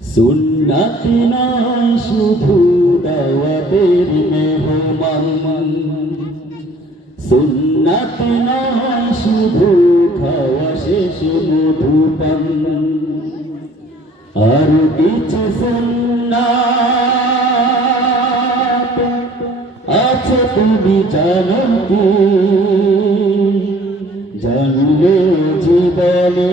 সুন্নাত নয় শুধু দাওয়াতের মেহমান। সুন্নাত নয় শুধু খাওয়া শেষ মধুপান আর কিছু সুন্নাত আছে, তুমি জানো কি? জানলে জীবনে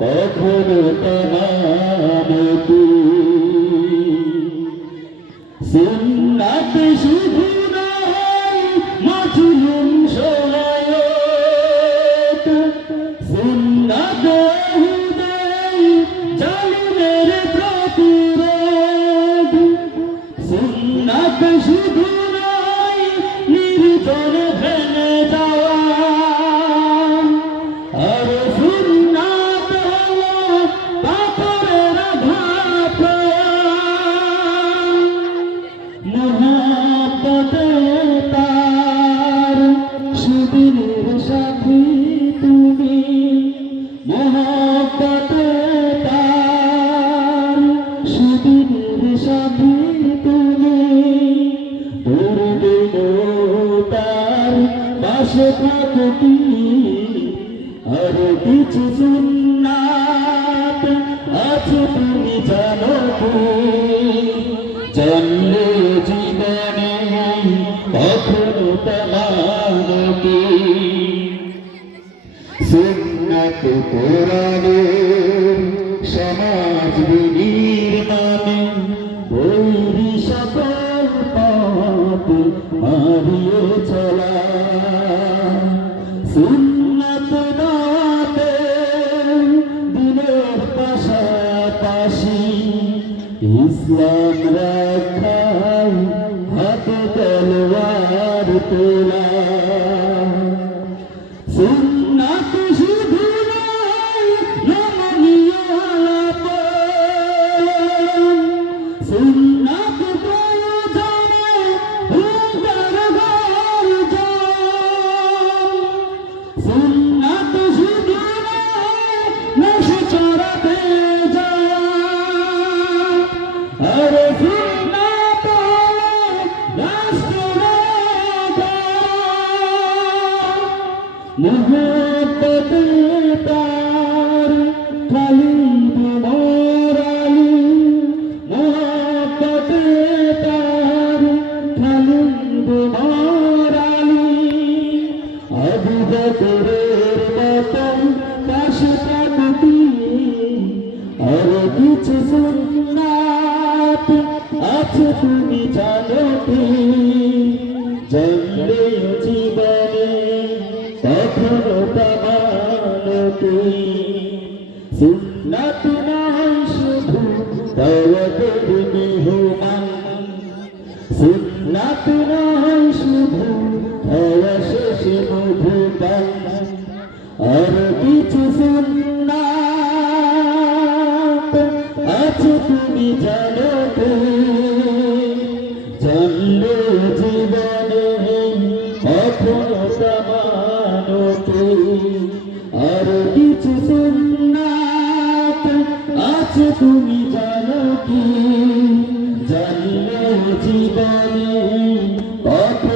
কখনো সুন্নাত পাশে থাকতি আর কিছু সুন্নাত আছে তুমি জানো জানলে জীবনে কখনো তোমারকে সুন্নত কোরআনের সমাজ বিনির্মাণে সুন্নত নাতে দিনের পাশাপাশি ইসলাম রাখাই হাতে তলোয়ার তোলা। সুন্নাত আছে তুমি জানো জানলে জীবনে তামানতি সুন্নাত নয় শুধু তাওয়াতের মেহমান সুন্নাত নয় শুধু খাওয়া শেষে মধুপান আর কিছু সুন্নাত আছে তুমি জানো আছে তুমি জানো কি জানলে জীবনে কখনো